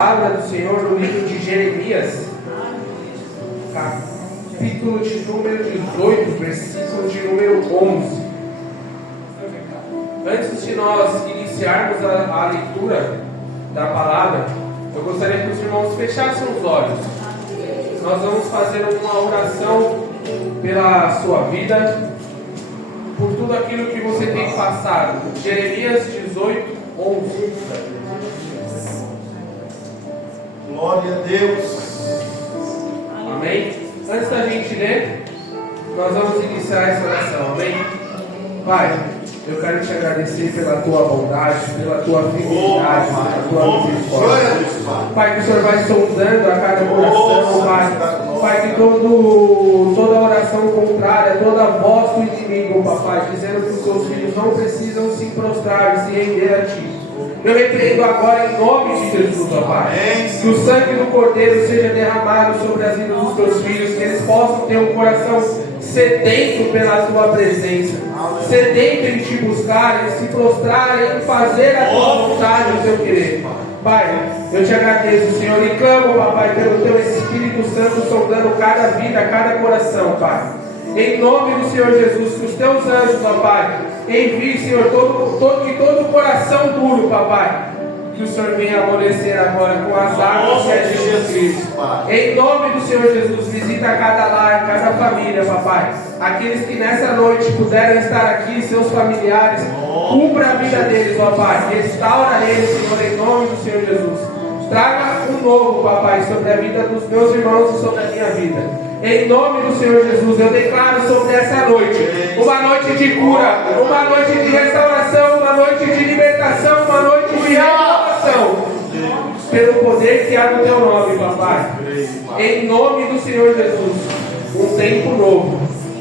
Palavra do Senhor no livro de Jeremias, capítulo de número 18, versículo de número 11. Antes de nós iniciarmos a leitura da palavra, eu gostaria que os irmãos fechassem os olhos. Nós vamos fazer uma oração pela sua vida, por tudo aquilo que você tem passado. Jeremias 18, 11. Glória a Deus. Amém? Antes da gente ler, nós vamos iniciar essa oração. Amém? Pai, eu quero te agradecer pela tua bondade, pela tua fidelidade, pela tua misericórdia. Pai, que o Senhor vai sondando a cada coração, Pai. Pai, que toda oração contrária, toda voz do inimigo, Papai, dizendo que os seus filhos não precisam se prostrar e se render a Ti. Eu repreendo agora em nome de Jesus, ó Pai, que o sangue do Cordeiro seja derramado sobre as vidas dos teus filhos, que eles possam ter um coração sedento pela tua presença, sedento em te buscar, em se prostrar, em fazer a tua vontade, o teu querer. Pai, eu te agradeço, Senhor, e clamo, Papai, pelo teu Espírito Santo sondando cada vida, cada coração, Pai. Em nome do Senhor Jesus, que os teus anjos, ó Pai, envie, Senhor, que todo coração duro, Papai, que o Senhor venha amolecer agora com as águas que é Jesus Cristo. Em nome do Senhor Jesus, visita cada lar, cada família, Papai. Aqueles que nessa noite puderam estar aqui, seus familiares, cumpra a vida deles, ó Pai. Restaura eles, Senhor, em nome do Senhor Jesus. Traga um novo, Papai, sobre a vida dos meus irmãos e sobre a minha vida. Em nome do Senhor Jesus, eu declaro sobre essa noite uma noite de cura, uma noite de restauração, uma noite de libertação, uma noite de renovação, pelo poder que há no teu nome, Papai. Em nome do Senhor Jesus, um tempo novo,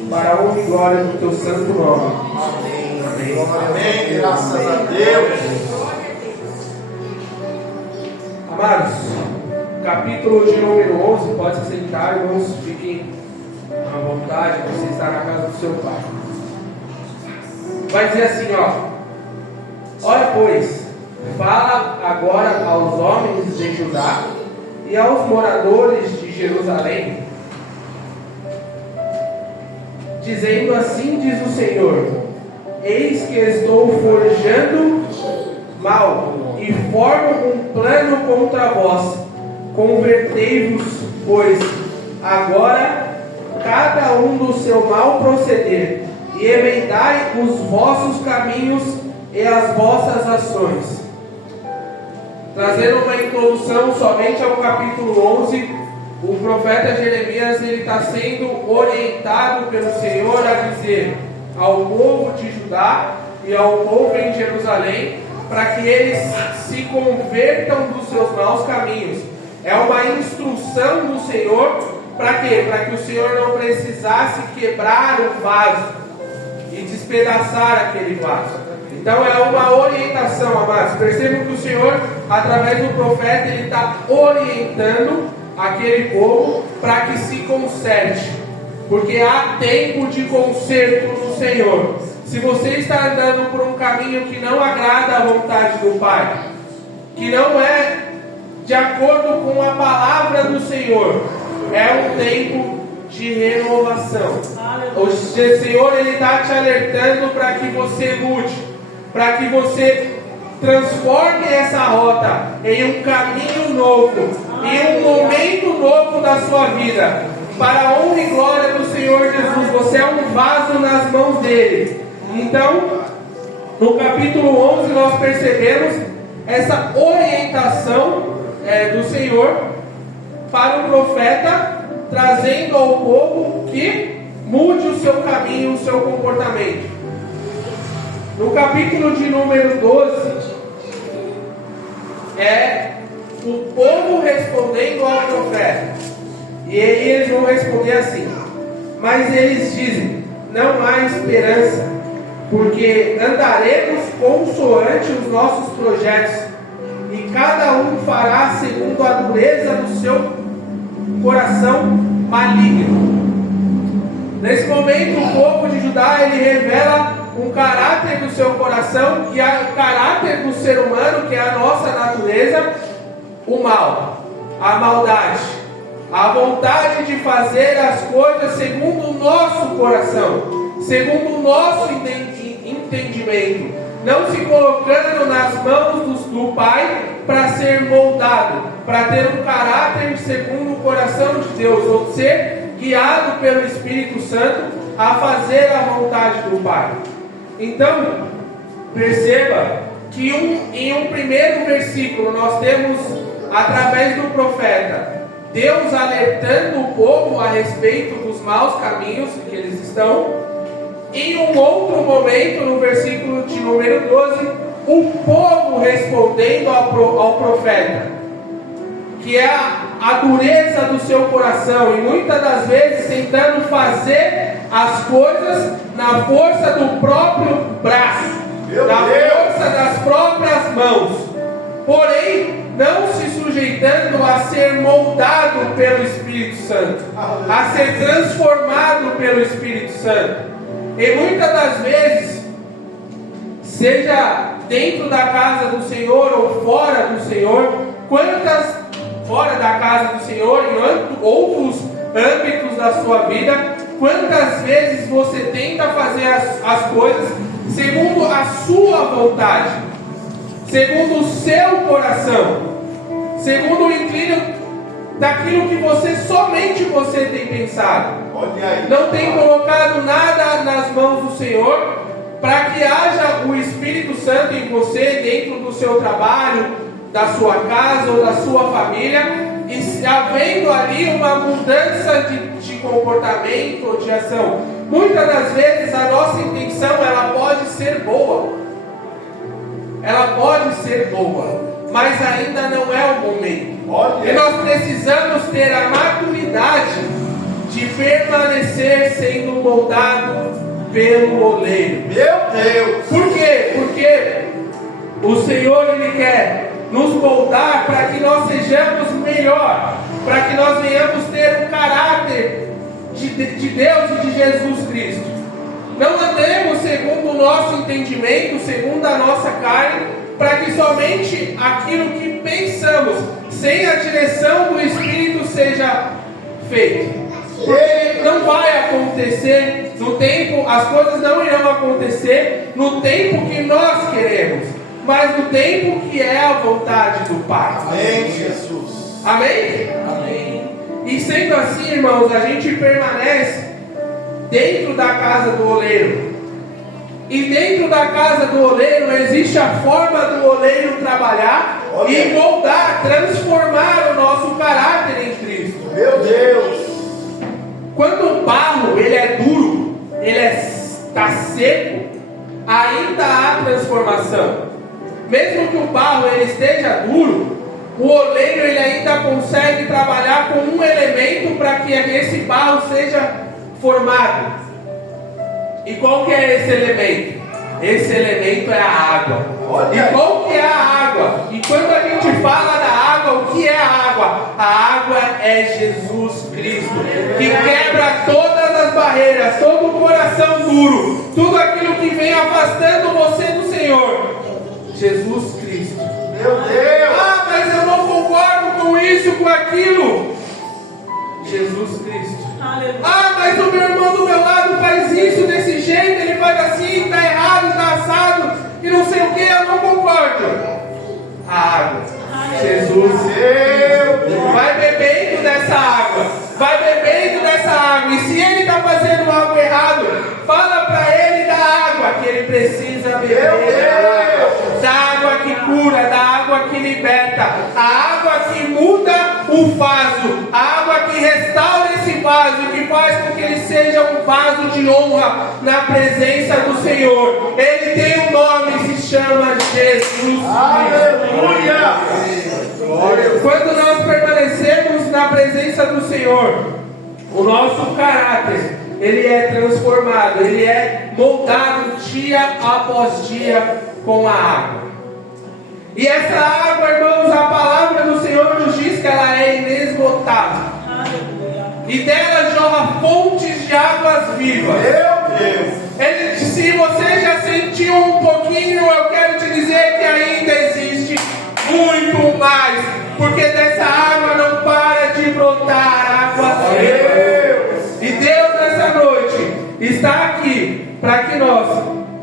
para a honra e glória do teu santo nome. Amém. Amém. Graças a Deus. Amados, capítulo de número 11, pode se sentar, irmãos, fiquem à vontade, você está na casa do seu pai. Vai dizer assim, ó: ora, pois, fala agora aos homens de Judá e aos moradores de Jerusalém, dizendo assim diz o Senhor: eis que estou forjando mal e formo um plano contra vós. Convertei-vos, pois, agora cada um do seu mau proceder, e emendai os vossos caminhos e as vossas ações. Trazendo uma introdução somente ao capítulo 11, o profeta Jeremias está sendo orientado pelo Senhor a dizer ao povo de Judá e ao povo em Jerusalém, para que eles se convertam dos seus maus caminhos. É uma instrução do Senhor, para quê? Para que o Senhor não precisasse quebrar o vaso e despedaçar aquele vaso. Então é uma orientação, amados. Percebam que o Senhor, através do profeta, ele está orientando aquele povo para que se conserte, porque há tempo de conserto no Senhor. Se você está andando por um caminho que não agrada à vontade do Pai, que não é de acordo com a palavra do Senhor, é um tempo de renovação. O Senhor, ele está te alertando para que você mude, para que você transforme essa rota em um caminho novo, em um momento novo da sua vida, para a honra e glória do Senhor Jesus. Você é um vaso nas mãos dele. Então, no capítulo 11 nós percebemos essa orientação do Senhor para o profeta, trazendo ao povo que mude o seu caminho, o seu comportamento. No capítulo de número 12, é o povo respondendo ao profeta, e eles vão responder assim: mas eles dizem, não há esperança, porque andaremos consoante os nossos projetos, e cada um fará segundo a dureza do seu coração maligno. Nesse momento, o povo de Judá, ele revela um caráter do seu coração, que é o caráter do ser humano, que é a nossa natureza, o mal, a maldade, a vontade de fazer as coisas segundo o nosso coração, segundo o nosso entendimento, não se colocando nas mãos do Pai para ser moldado, para ter um caráter segundo o coração de Deus, ou ser guiado pelo Espírito Santo a fazer a vontade do Pai. Então, perceba que em um primeiro versículo nós temos, através do profeta, Deus alertando o povo a respeito dos maus caminhos que eles estão. Em um outro momento, no versículo de número 12, o povo respondendo ao profeta, que é a dureza do seu coração, e muitas das vezes tentando fazer as coisas na força do próprio braço, na força das próprias mãos, porém não se sujeitando a ser moldado pelo Espírito Santo, a ser transformado pelo Espírito Santo. E muitas das vezes, seja dentro da casa do Senhor ou fora do Senhor, fora da casa do Senhor, em outros âmbitos da sua vida, quantas vezes você tenta fazer as coisas segundo a sua vontade, segundo o seu coração, segundo o inclínio daquilo que somente você tem pensado. Não tem colocado nada nas mãos do Senhor para que haja o Espírito Santo em você, dentro do seu trabalho, da sua casa ou da sua família, e havendo ali uma mudança de comportamento ou de ação. Muitas das vezes a nossa intenção ela pode ser boa, mas ainda não é o momento. E nós precisamos ter a maturidade de permanecer sendo moldado pelo oleiro. Meu Deus! Por quê? Porque o Senhor Ele quer nos moldar para que nós sejamos melhor, para que nós venhamos ter o caráter de Deus e de Jesus Cristo. Não andemos segundo o nosso entendimento, segundo a nossa carne, para que somente aquilo que pensamos, sem a direção do Espírito, seja feito. Porque não vai acontecer no tempo, as coisas não irão acontecer no tempo que nós queremos, mas no tempo que é a vontade do Pai. Amém, Jesus. Amém? Amém. E sendo assim, irmãos, a gente permanece dentro da casa do oleiro. E dentro da casa do oleiro existe a forma do oleiro trabalhar e moldar, transformar o nosso caráter em Cristo. Meu Deus! Quando o barro ele é duro, ele está seco, ainda há transformação. Mesmo que o barro ele esteja duro, o oleiro ele ainda consegue trabalhar com um elemento para que esse barro seja formado. E qual que é esse elemento? Esse elemento é a água. E qual que é a água? E quando a gente fala da água, o que é a água? A água é Jesus Cristo, que quebra todas as barreiras, todo o coração duro, tudo aquilo que vem afastando você do Senhor. Jesus Cristo. Meu Deus! Ah, mas eu não concordo com isso, com aquilo. Jesus Cristo. Ah, mas o meu irmão do meu lado faz isso desse jeito, ele faz assim, está errado, está assado, e não sei o que, eu não concordo. A água. Jesus. Vai bebendo dessa água. Vai bebendo dessa água. E se ele está fazendo algo errado, fala para ele da água que ele precisa beber. Da água que cura, da água que liberta, a água que muda o vaso, a água que restaura esse vaso e que faz com que ele seja um vaso de honra na presença do Senhor. Ele tem um nome e se chama Jesus. Aleluia! Quando nós permanecemos na presença do Senhor, o nosso caráter ele é transformado, ele é moldado dia após dia com a água. E essa água, irmãos, a palavra do Senhor nos diz que ela é inesgotável. E dela jorra fontes de águas vivas. Meu Deus! Ele, se você já sentiu um pouquinho, eu quero te dizer que ainda existe muito mais porque dessa água não para de brotar água viva. E Deus nessa noite está aqui para que nós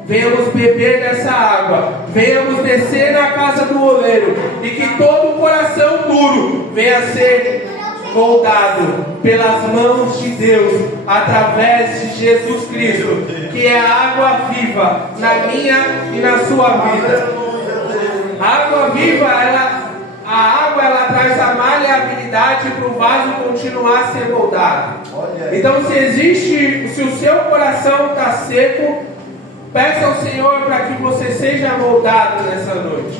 venhamos beber dessa água, venhamos descer na casa do oleiro, e que todo coração duro venha a ser moldado pelas mãos de Deus, através de Jesus Cristo, que é a água viva na minha e na sua vida. A água viva, a água ela traz a maleabilidade para o vaso continuar a ser moldado. Então, se o seu coração está seco, peça ao Senhor para que você seja moldado nessa noite,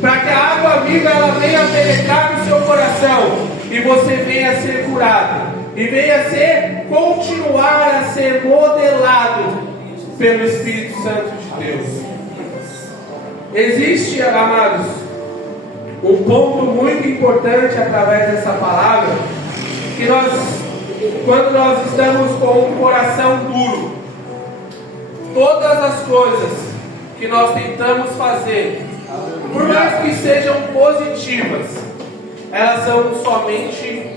para que a água viva ela venha penetrar no seu coração e você venha a ser curado e venha a continuar a ser modelado pelo Espírito Santo de Deus. Existe, amados, um ponto muito importante através dessa palavra, que quando nós estamos com um coração duro, todas as coisas que nós tentamos fazer, por mais que sejam positivas, elas são somente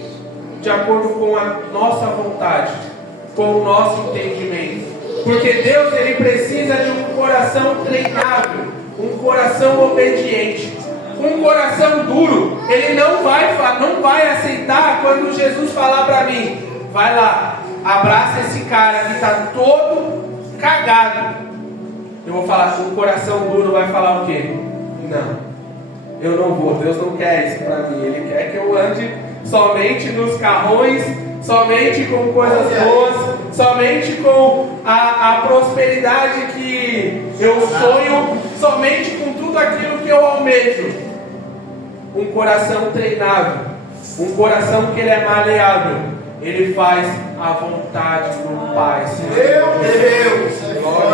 de acordo com a nossa vontade, com o nosso entendimento. Porque Deus ele precisa de um coração treinável, um coração obediente. Um coração duro, ele não vai aceitar quando Jesus falar para mim: vai lá, abraça esse cara que está todo cagado. Eu vou falar, um coração duro vai falar o quê? Não, eu não vou, Deus não quer isso para mim. Ele quer que eu ande somente nos carrões, somente com coisas boas, somente com a prosperidade que eu sonho, somente com tudo aquilo que eu almejo. Um coração treinável, um coração que ele é maleável, ele faz a vontade do Pai. Meu Deus!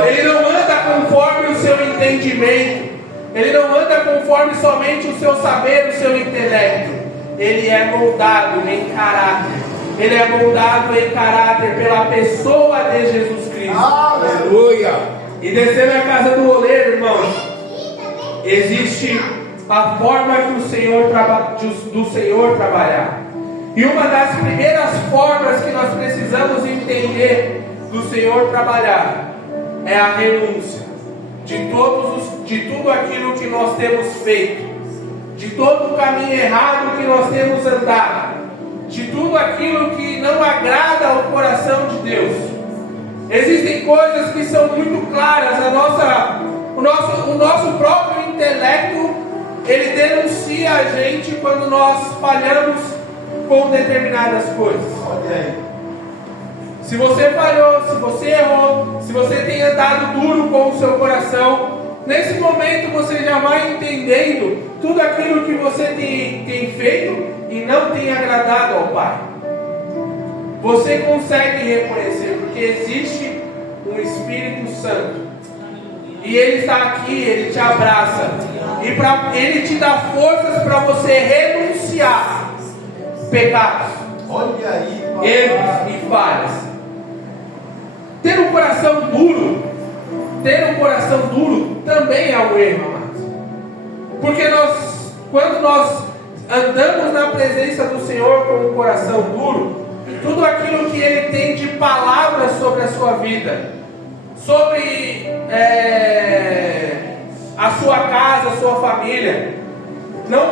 Ele não anda conforme o seu entendimento, ele não anda conforme somente o seu saber, o seu intelecto. Ele é moldado em caráter. Ele é moldado em caráter pela pessoa de Jesus Cristo. Aleluia! E descer na casa do oleiro, irmãos, existe a forma que do Senhor trabalhar. E uma das primeiras formas que nós precisamos entender do Senhor trabalhar é a renúncia de tudo aquilo que nós temos feito, de todo o caminho errado que nós temos andado, de tudo aquilo que não agrada ao coração de Deus. Existem coisas que são muito claras. O nosso próprio intelecto ele denuncia a gente quando nós falhamos com determinadas coisas. Se você falhou, se você errou, se você tem andado duro com o seu coração, nesse momento você já vai entendendo tudo aquilo que você tem feito e não tem agradado ao Pai. Você consegue reconhecer, porque existe um Espírito Santo. E Ele está aqui, Ele te abraça. E Ele te dá forças para você renunciar pecados, erros e falhas. Ter um coração duro também é um erro, amados. Porque quando nós andamos na presença do Senhor com um coração duro, tudo aquilo que Ele tem de palavras sobre a sua vida, sobre a sua casa, a sua família, não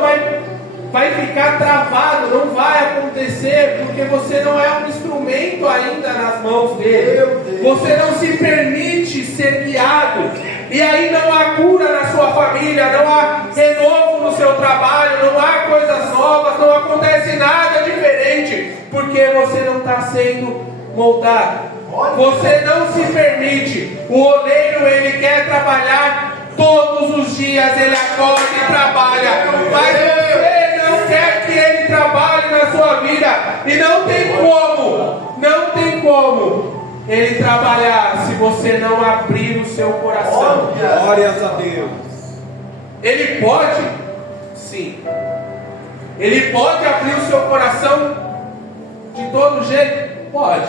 vai ficar travado, não vai acontecer, porque você não é um instrumento ainda nas mãos dele. Você não se permite ser guiado, e aí não há cura na sua família, não há renovo no seu trabalho, não há coisas novas, não acontece nada diferente, porque você não está sendo moldado. Você não se permite. O oleiro ele quer trabalhar todos os dias, ele acorda e trabalha, mas você não quer que ele trabalhe na sua vida, e não tem como ele trabalhar se você não abrir o seu coração. Glórias a Deus. Ele pode, sim, ele pode abrir o seu coração de todo jeito, pode,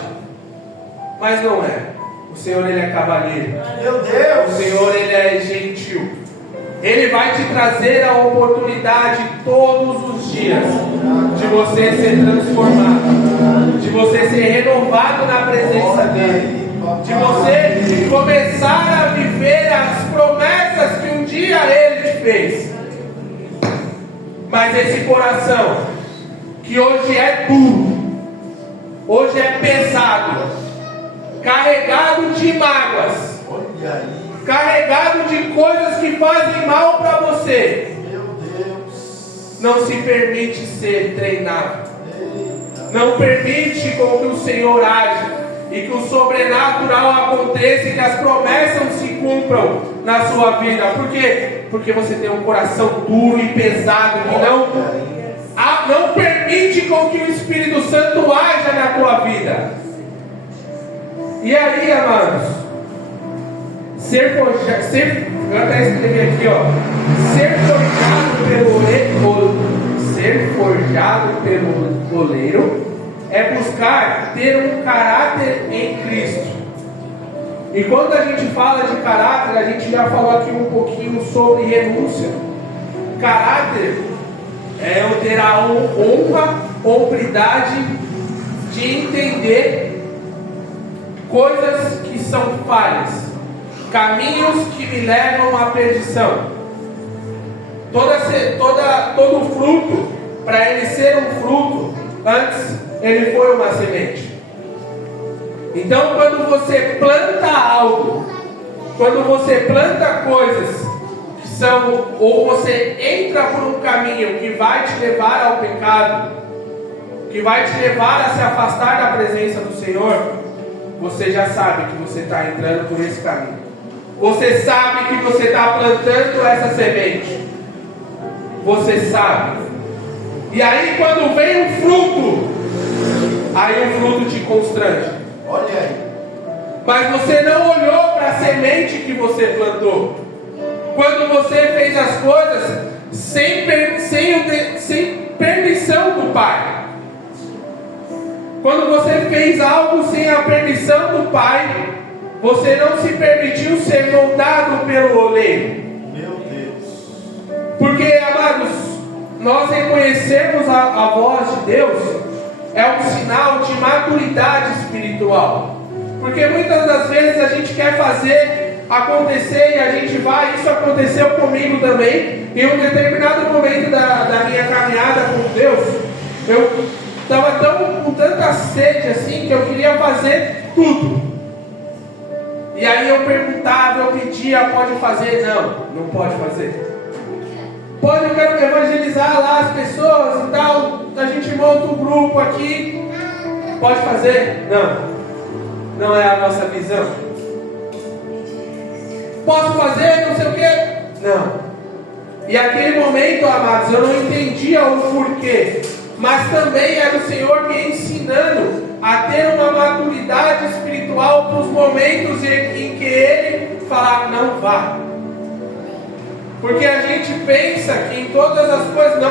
mas não é. O Senhor ele é cavalheiro. Meu Deus. O Senhor ele é gentil. Ele vai te trazer a oportunidade todos os dias de você ser transformado, de você ser renovado na presença dele, de você começar a viver as promessas que um dia ele te fez. Mas esse coração, que hoje é duro, hoje é pesado, carregado de mágoas, carregado de coisas que fazem mal para você, não se permite ser treinado, não permite com que o Senhor age e que o sobrenatural aconteça e que as promessas se cumpram na sua vida. Por quê? Porque você tem um coração duro e pesado que não permite com que o Espírito Santo haja na tua vida. E aí, amados, eu até escrevi aqui, ser forjado pelo oleiro é buscar ter um caráter em Cristo. E quando a gente fala de caráter, a gente já falou aqui um pouquinho sobre renúncia. Caráter é eu ter a honra, hombridade de entender coisas que são falhas, caminhos que me levam à perdição. Todo fruto, para ele ser um fruto, antes ele foi uma semente. Então, quando você planta algo, quando você planta coisas que são, ou você entra por um caminho que vai te levar ao pecado, que vai te levar a se afastar da presença do Senhor, você já sabe que você está entrando por esse caminho. Você sabe que você está plantando essa semente. Você sabe. E aí quando vem um fruto, aí o fruto te constrange. Olha aí. Mas você não olhou para a semente que você plantou. Quando você fez as coisas sem permissão do Pai. Quando você fez algo sem a permissão do Pai, você não se permitiu ser moldado pelo oleiro. Meu Deus. Porque, amados, nós reconhecermos a voz de Deus é um sinal de maturidade espiritual. Porque muitas das vezes a gente quer fazer acontecer e a gente vai, isso aconteceu comigo também. Em um determinado momento da minha caminhada com Deus, eu estava com tanta sede assim que eu queria fazer tudo. E aí eu perguntava, eu pedia, pode fazer? Não pode fazer. Pode, eu quero evangelizar lá as pessoas e tal, a gente monta um grupo aqui. Pode fazer? Não é a nossa visão. Posso fazer? Não sei o que? Não. E aquele momento, amados, eu não entendia o porquê, mas também era o Senhor me ensinando a ter uma maturidade espiritual para os momentos em que Ele falar, não vá. Porque a gente pensa que em todas as coisas,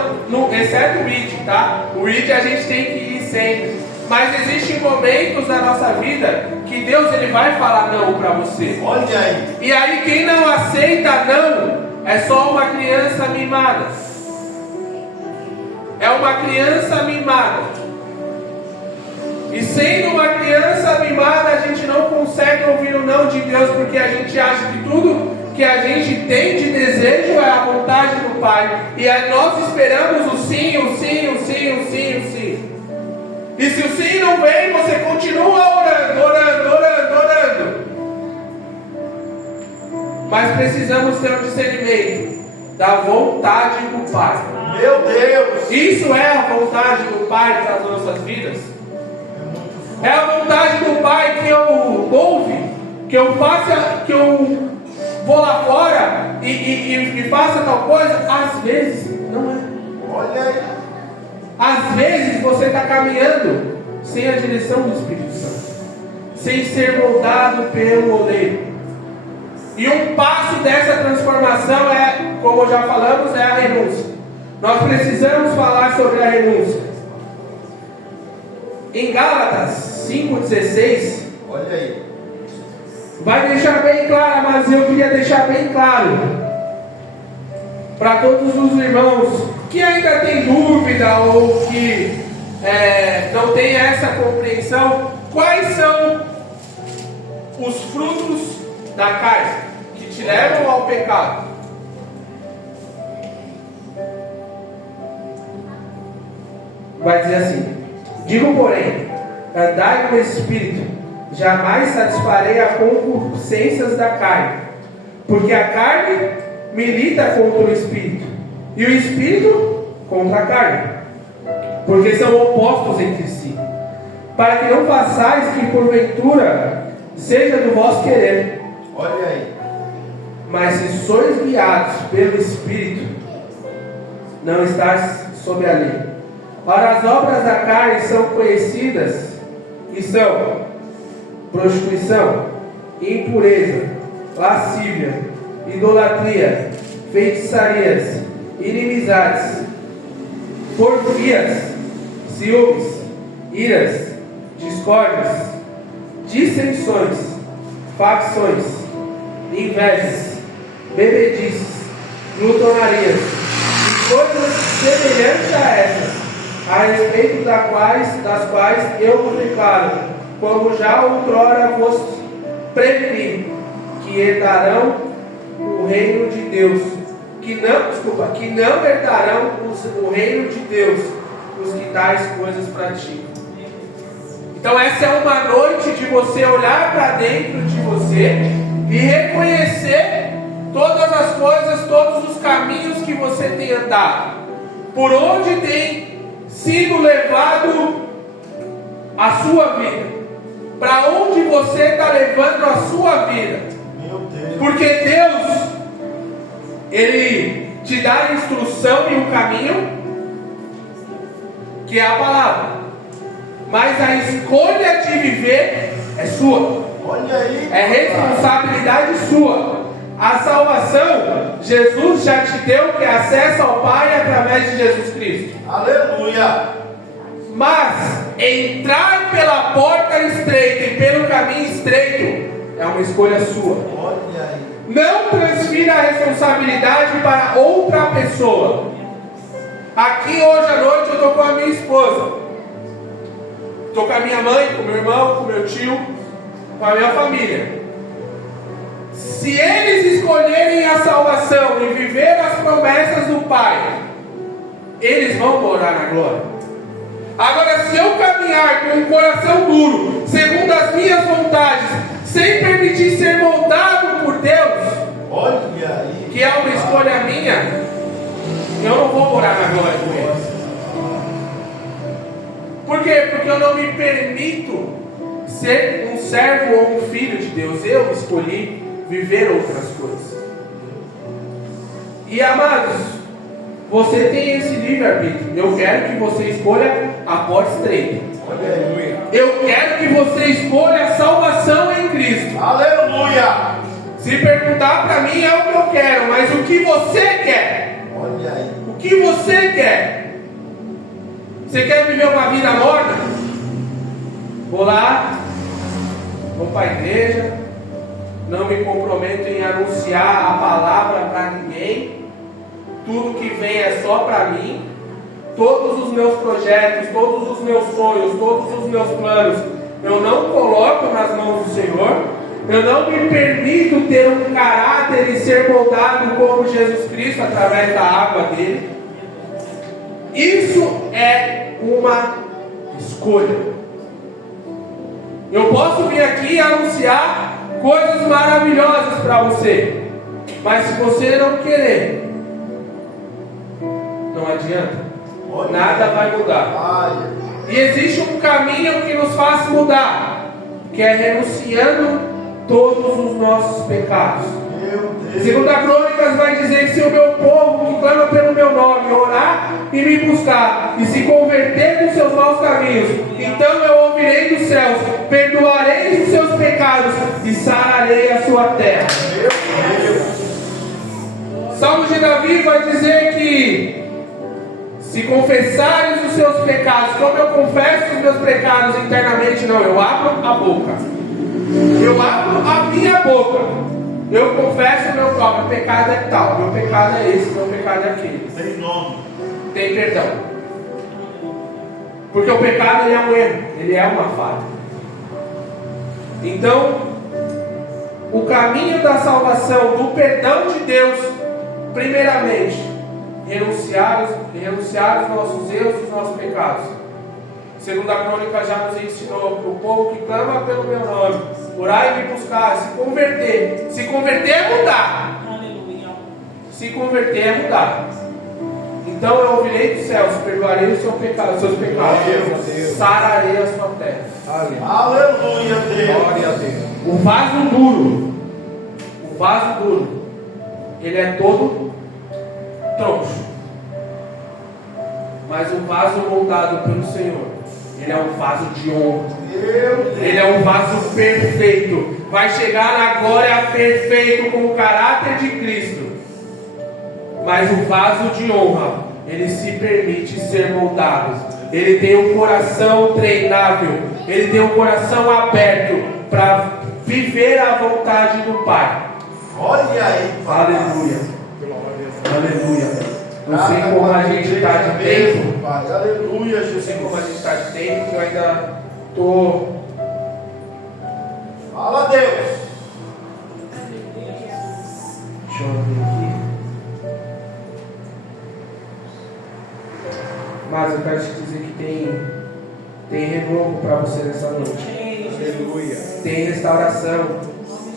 exceto o ID, tá? O ID a gente tem que ir sempre. Mas existem momentos na nossa vida que Deus ele vai falar não para você. Olha aí. E aí quem não aceita não é só uma criança mimada. É uma criança mimada. E sendo uma criança mimada, a gente não consegue ouvir o não de Deus, porque a gente acha que tudo que a gente tem de desejo é a vontade do Pai. E aí nós esperamos o sim, o sim, o sim, o sim, o sim. E se o sim não vem, você continua orando. Mas precisamos ter um discernimento da vontade do Pai. Meu Deus! Isso é a vontade do Pai para as nossas vidas? É a vontade do Pai que eu ouve, que eu faça, que eu vou lá fora e faça tal coisa? Às vezes não é. Olha aí. Às vezes você está caminhando sem a direção do Espírito Santo, sem ser moldado pelo oleiro. E um passo dessa transformação é, como já falamos, é a renúncia. Nós precisamos falar sobre a renúncia. Em Gálatas 5,16, olha aí. Vai deixar bem claro, mas eu queria deixar bem claro para todos os irmãos que ainda têm dúvida ou que não têm essa compreensão, quais são os frutos da carne que te levam ao pecado? Vai dizer assim: digo, porém, andai no Espírito, jamais satisfarei a concupiscências da carne, porque a carne milita contra o Espírito, e o Espírito contra a carne, porque são opostos entre si, para que não façais que porventura seja do vosso querer. Olha aí. Mas se sois guiados pelo Espírito, não estáis sob a lei. Ora, as obras da carne são conhecidas, e são prostituição, impureza, lascívia, idolatria, feitiçarias, inimizades, porfias, ciúmes, iras, discórdias, dissensões, facções, invejas, bebedices, glutonarias e coisas semelhantes a essas, a respeito das quais eu vos declaro, como já outrora vos preveni, que herdarão o reino de Deus, que não herdarão o reino de Deus os que tais coisas praticam. Então essa é uma noite de você olhar para dentro de você e reconhecer todas as coisas, todos os caminhos que você tem andado, por onde tem sido levado a sua vida, para onde você está levando a sua vida. Meu Deus. Porque Deus, Ele te dá a instrução e o caminho, que é a palavra, mas a escolha de viver é sua. Olha aí. É responsabilidade sua. A salvação, Jesus já te deu, que é acesso ao Pai através de Jesus Cristo. Aleluia. Mas entrar pela porta estreita e pelo caminho estreito é uma escolha sua. Olha aí. Não transfira a responsabilidade para outra pessoa. Aqui hoje à noite eu estou com a minha esposa, estou com a minha mãe, com meu irmão, com meu tio, com a minha família. Se eles escolherem a salvação e viver as promessas do Pai, eles vão morar na glória. Agora, se eu caminhar com um coração duro, segundo as minhas vontades, sem permitir ser moldado por Deus, Olha aí. que é uma escolha minha, eu não vou morar na glória com eles. Por quê? Porque eu não me permito ser um servo ou um filho de Deus. Eu escolhi viver outras coisas. E amados, você tem esse livre-arbítrio. Eu quero que você escolha a porta estreita. Eu quero que você escolha a salvação em Cristo. Aleluia. Se perguntar para mim é o que eu quero, mas o que você quer? Olha aí. O que você quer? Você quer viver uma vida morna? Vou lá, vou para a igreja, não me comprometo em anunciar a palavra para ninguém, tudo que vem é só para mim, todos os meus projetos, todos os meus sonhos, todos os meus planos, eu não coloco nas mãos do Senhor, eu não me permito ter um caráter e ser moldado como Jesus Cristo através da água dele. Isso é uma escolha. Eu posso vir aqui e anunciar coisas maravilhosas para você, mas se você não querer, não adianta, nada vai mudar. E existe um caminho que nos faz mudar, que é renunciando todos os nossos pecados. Segundo a Crônicas vai dizer que se o meu povo que clama pelo meu nome orar e me buscar e se converter dos seus maus caminhos, então eu ouvirei dos céus, perdoarei os seus pecados e sararei a sua terra. Salmo de Davi vai dizer que se confessares os seus pecados, como eu confesso os meus pecados internamente, não, eu abro a boca. Eu abro a minha boca Eu confesso meu pecado é tal, meu pecado é esse, meu pecado é aquele. Tem nome. Tem perdão. Porque o pecado ele é um erro, ele é uma falha. Então, o caminho da salvação, do perdão de Deus, primeiramente, renunciar os nossos erros e os nossos pecados. Segundo a crônica já nos ensinou, o povo que clama pelo meu nome, orar e me buscar, se converter. Se converter é mudar. Aleluia. Se converter é mudar. Então eu ouvirei dos céus, perdoarei os seus pecados, sararei a sua terra. Aleluia, Deus. Glória a Deus. O vaso duro, ele é todo troncho. Mas o vaso moldado pelo Senhor, ele é um vaso de honra. Ele é um vaso perfeito. Vai chegar na glória perfeito com o caráter de Cristo. Mas o vaso de honra, ele se permite ser moldado. Ele tem um coração treinável. Ele tem um coração aberto para viver a vontade do Pai. Olha aí, Aleluia. Aleluia. Não sei como a gente está de tempo. Aleluia, Não sei Jesus. como a gente está de tempo, que eu ainda estou. Fala, Deus. Deixa eu ver aqui. Mas eu quero te dizer que tem renovo para você nessa noite. Aleluia. Tem restauração.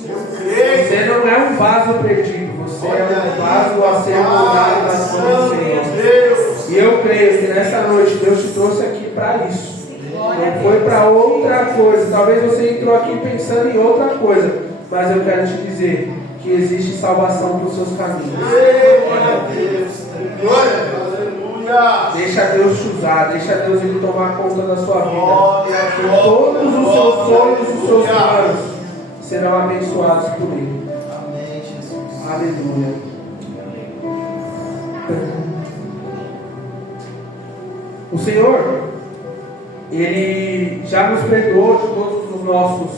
Eu creio. Você não é um vaso perdido. Você é um vaso a ser moldado nas mãos do Senhor. Deus. E eu creio que nessa noite Deus te trouxe aqui para isso. Não foi para outra coisa. Talvez você entrou aqui pensando em outra coisa. Mas eu quero te dizer que existe salvação para os seus caminhos. Glória a Deus. Glória a Deus. Aleluia. Deixa Deus te usar. Deixa Deus ele tomar conta da sua vida. Glória a Deus. Todos os seus sonhos, os seus planos serão abençoados por Ele. Amém, Jesus. Aleluia. O Senhor, Ele já nos perdoou de todos os nossos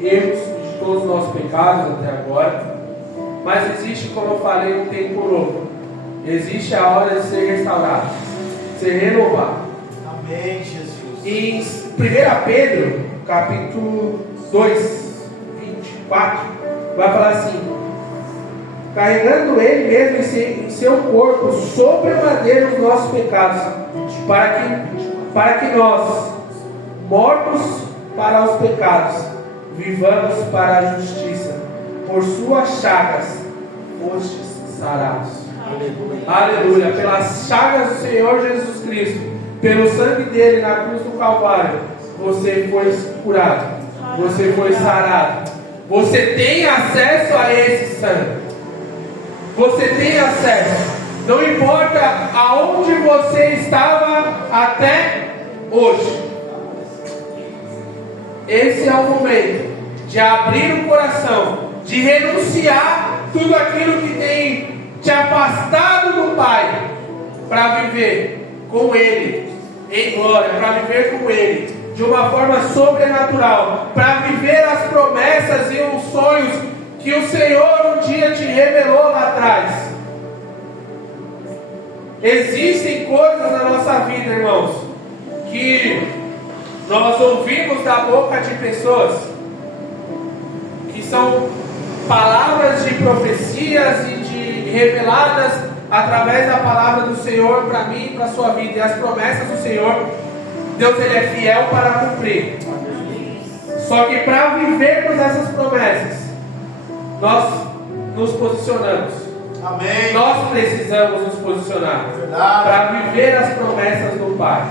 erros, de todos os nossos pecados até agora. Mas existe, como eu falei, um tempo novo. Existe a hora de ser restaurado, ser renovado. Amém, Jesus. Em 1 Pedro, capítulo 2, 24, vai falar assim: carregando Ele mesmo em seu corpo sobre a madeira os nossos pecados, para que nós, mortos para os pecados, vivamos para a justiça. Por suas chagas fostes sarados. Aleluia. Pelas chagas do Senhor Jesus Cristo, pelo sangue dele na cruz do Calvário, você foi curado, você foi sarado. Você tem acesso a esse sangue. Você tem acesso. Não importa aonde você estava até hoje. Esse é o momento de abrir o coração, de renunciar tudo aquilo que tem te afastado do Pai, para viver com Ele em glória, para viver com Ele de uma forma sobrenatural, para viver as promessas e os sonhos que o Senhor um dia te revelou lá atrás. Existem coisas na nossa vida, irmãos, que nós ouvimos da boca de pessoas que são palavras de profecias e de reveladas através da palavra do Senhor para mim e para a sua vida. E as promessas do Senhor, Deus ele é fiel para cumprir. Só que para vivermos essas promessas, nós nos posicionamos. Amém. Nós precisamos nos posicionar Verdade. para viver as promessas do Pai.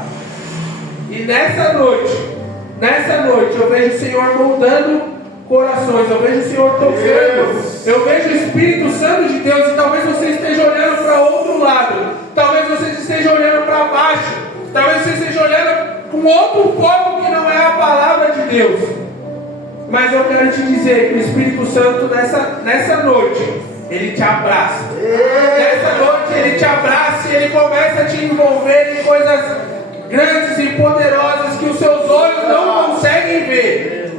E nessa noite eu vejo o Senhor moldando corações, eu vejo o Senhor tocando, eu vejo o Espírito Santo de Deus. E talvez você esteja olhando para outro lado, talvez você esteja olhando para baixo, talvez você esteja olhando com outro foco que não é a palavra de Deus. Mas eu quero te dizer que o Espírito Santo nessa noite ele te abraça. Nessa noite ele te abraça e ele começa a te envolver em coisas grandes e poderosas que os seus olhos não conseguem ver.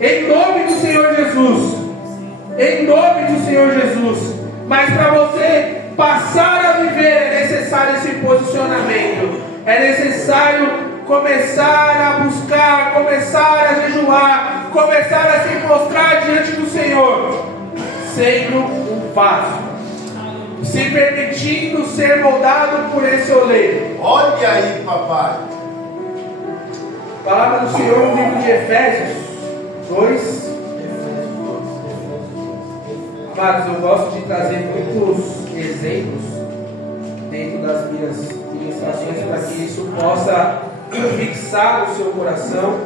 Em nome do Senhor Jesus, em nome do Senhor Jesus. Mas para você passar a viver é necessário esse posicionamento, é necessário começar a buscar, começar a jejuar, começar a se mostrar diante do Senhor, sendo um vaso, se permitindo ser moldado por esse oleiro. Olha aí, papai. Palavra do Senhor no livro de Efésios 2. Amados, eu gosto de trazer muitos exemplos dentro das minhas ministrações para que isso possa fixar o seu coração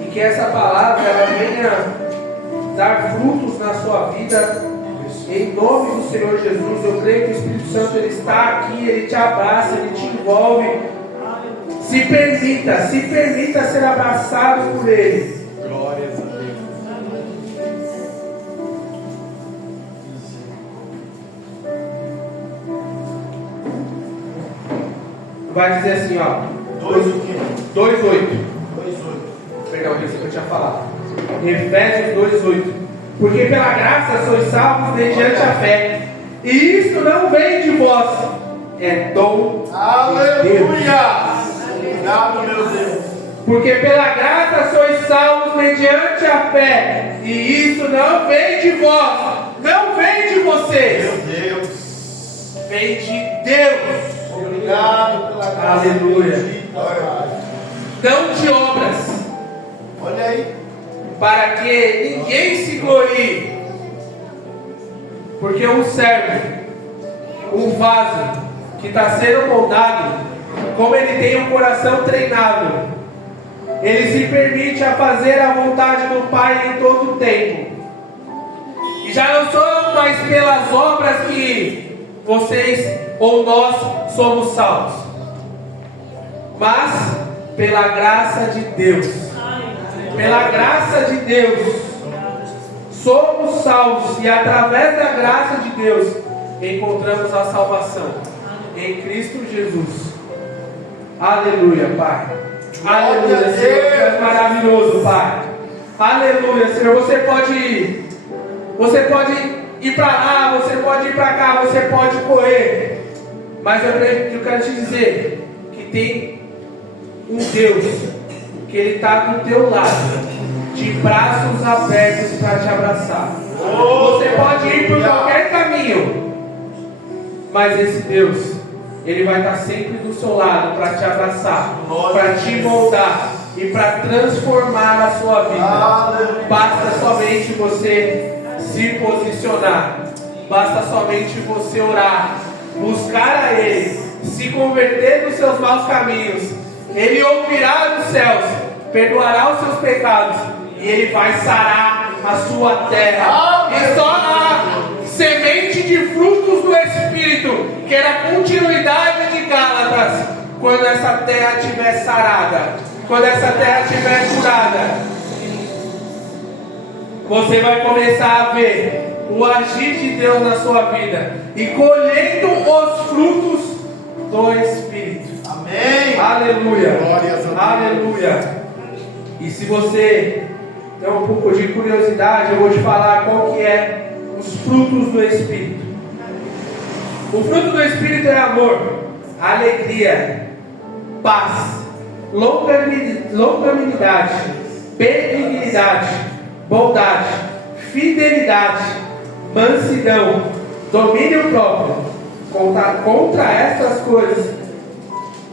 e que essa palavra ela venha dar frutos na sua vida em nome do Senhor Jesus. Eu creio que o Espírito Santo ele está aqui, ele te abraça, ele te envolve. Se permita ser abraçado por ele. Glórias a Deus. Vai dizer assim, ó. 2:8. Perdão, isso que eu tinha falado. Efésios 2:8. Porque pela graça sois salvos mediante a fé. E isto não vem de vós, é dom de Deus. Aleluia! Obrigado, meu Deus. Porque pela graça sois salvos mediante a fé. E isso não vem de vós, não vem de vocês. Meu Deus. Vem de Deus. Obrigado pela graça. Aleluia. Não de obras, Olha aí. para que ninguém se glorie. Porque um servo, um vaso que está sendo moldado, como ele tem um coração treinado, ele se permite a fazer a vontade do Pai em todo o tempo. E já não são mais pelas obras que vocês ou nós somos salvos, mas pela graça de Deus. Pela graça de Deus somos salvos, e através da graça de Deus encontramos a salvação em Cristo Jesus. Aleluia, Pai. Aleluia, Senhor, tu és maravilhoso, Pai. Aleluia, Senhor. Você pode ir para lá, você pode ir para cá, você pode correr, mas eu quero te dizer que tem um Deus que ele está do teu lado, de braços abertos para te abraçar. Você pode ir por qualquer caminho, mas esse Deus, ele vai estar sempre do seu lado para te abraçar, para te moldar e para transformar a sua vida. Basta somente você se posicionar, basta somente você orar, buscar a Ele, se converter dos seus maus caminhos. Ele ouvirá dos céus, perdoará os seus pecados e Ele vai sarar a sua terra. E só a semente de frutos do Espírito, que era a continuidade de Gálatas, quando essa terra estiver sarada, quando essa terra estiver curada, você vai começar a ver o agir de Deus na sua vida e colhendo os frutos do Espírito. Amém. Aleluia. Glórias a Deus. Aleluia. E se você tem um pouco de curiosidade, eu vou te falar qual que é os frutos do Espírito. O fruto do Espírito é amor, alegria, paz, longanimidade, benignidade, bondade, fidelidade, mansidão, domínio próprio. Contra estas coisas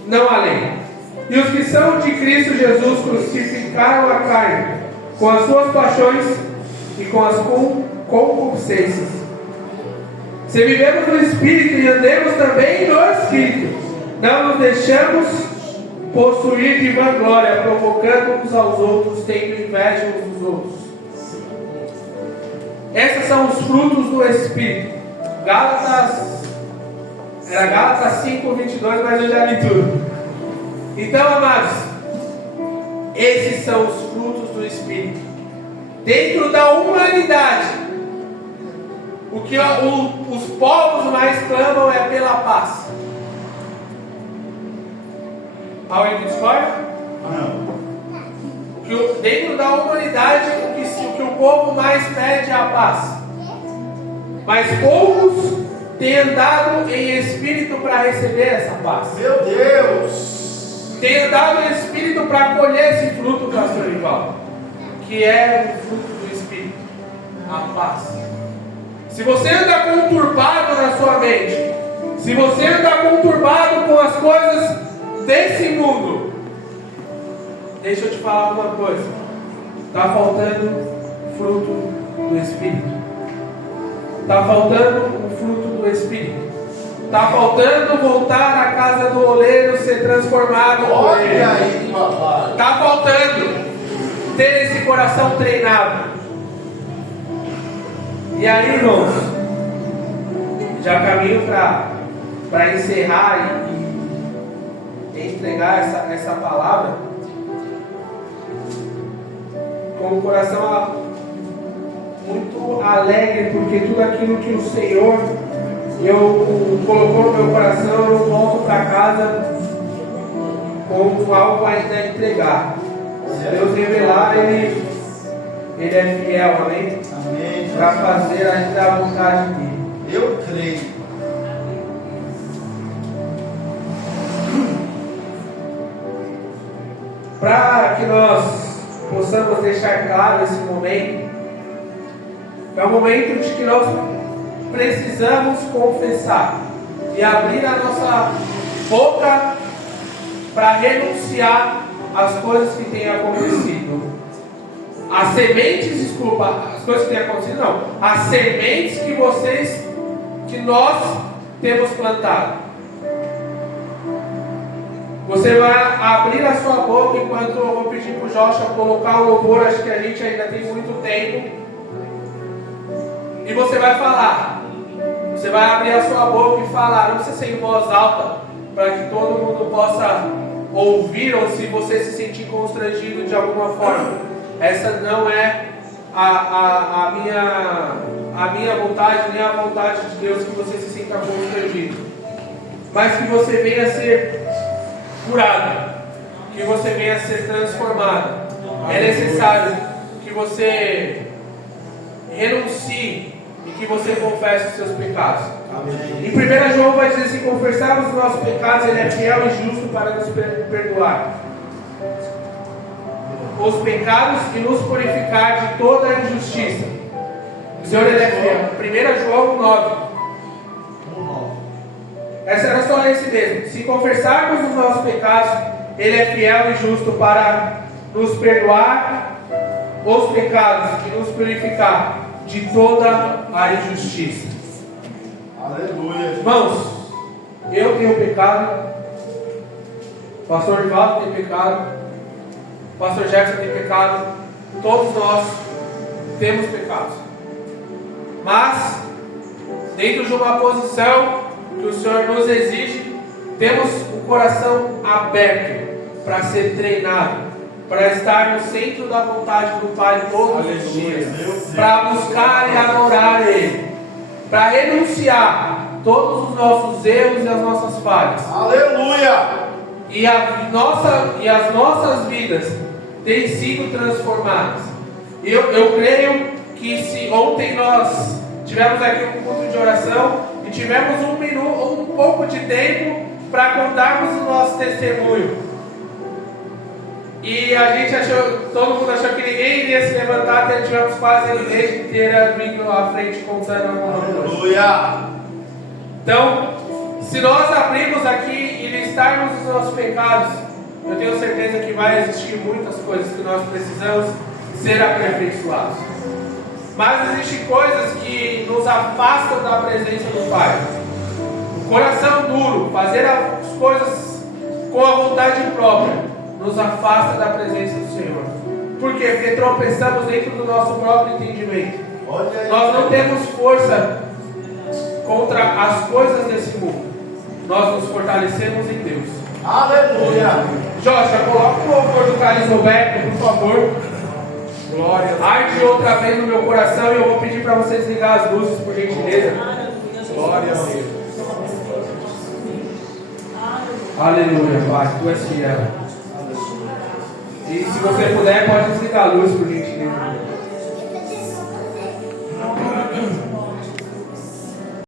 não há lei. E os que são de Cristo Jesus crucificaram a carne com as suas paixões e com as concupiscências. Se vivemos no Espírito e andemos também no Espírito, não nos deixamos possuir de vanglória, provocando uns aos outros, tendo inveja uns dos outros. Esses são os frutos do Espírito. Era Gálatas 5:22, mas eu já li tudo. Então, amados, esses são os frutos do Espírito. Dentro da humanidade, o que os povos mais clamam é pela paz. Alguém que discorda? Não. Dentro da humanidade, o que o povo mais pede a paz. Mas poucos têm andado em espírito para receber essa paz. Meu Deus! Tem andado em espírito para colher esse fruto, pastor Ivaldo, que é o fruto do espírito, a paz. Se você anda conturbado na sua mente, se você anda conturbado com as coisas desse mundo, deixa eu te falar uma coisa: está faltando fruto do espírito. Está faltando o fruto do espírito. Está faltando voltar à casa do oleiro, ser transformado por ele. Olha aí, papai. Está faltando ter esse coração treinado. E aí, irmãos, já caminho para encerrar e entregar essa palavra com o coração muito alegre, porque tudo aquilo que o Senhor colocou no meu coração, eu volto para casa com algo ainda a entregar. Se Deus revelar, Ele é fiel, amém? Amém. Para fazer ainda a vontade dele. Eu creio. Para que nós possamos deixar claro esse momento, é o momento de que nós precisamos confessar e abrir a nossa boca para renunciar às coisas que têm acontecido. As sementes, desculpa, as coisas que têm acontecido, não. As sementes que nós temos plantado. Você vai abrir a sua boca enquanto eu vou pedir para o Joshua colocar o louvor, acho que a gente ainda tem muito tempo. E você vai falar. Você vai abrir a sua boca e falar. Não precisa ser em voz alta, para que todo mundo possa ouvir, ou se você se sentir constrangido de alguma forma. Essa não é a minha vontade, nem a vontade de Deus que você se sinta constrangido. Mas que você venha a ser curado, que você venha a ser transformado. É necessário que você renuncie e que você confesse os seus pecados. Amém. Em 1 João vai dizer: se confessarmos os nossos pecados, Ele é fiel e justo para nos perdoar os pecados e nos purificar de toda a injustiça. O Senhor, Ele é fiel. 1 João 9. Essa era só esse mesmo. Se confessarmos os nossos pecados, Ele é fiel e justo para nos perdoar os pecados e nos purificar de toda a injustiça. Aleluia. Irmãos, eu tenho pecado, o pastor Ivaldo tem pecado, o pastor Jefferson tem pecado, todos nós temos pecados. Mas, dentro de uma posição que o Senhor nos exige, temos o coração aberto para ser treinado, para estar no centro da vontade do Pai todos os dias, para buscar e adorar Ele, para renunciar todos os nossos erros e as nossas falhas. Aleluia! E as nossas vidas têm sido transformadas. Eu creio que se ontem nós tivemos aqui um culto de oração e tivemos um pouco de tempo para contarmos o nosso testemunho. E a gente todo mundo achou que ninguém iria se levantar, até tivemos quase a igreja inteira vindo à frente contando alguma coisa. Aleluia! Então, se nós abrirmos aqui e listarmos os nossos pecados, eu tenho certeza que vai existir muitas coisas que nós precisamos ser aperfeiçoados. Mas existem coisas que nos afastam da presença do Pai. O coração duro, fazer as coisas com a vontade própria, nos afasta da presença do Senhor. Por quê? Porque tropeçamos dentro do nosso próprio entendimento. Nós não temos força contra as coisas desse mundo. Nós nos fortalecemos em Deus. Aleluia! Joshua, coloca o louvor do Carlos Roberto, por favor. Glória. Arde outra vez no meu coração e eu vou pedir para vocês ligar as luzes, por gentileza. Glória a Deus. Aleluia, Pai, Tu és fiel. E se você puder, pode desligar a luz, por gentileza.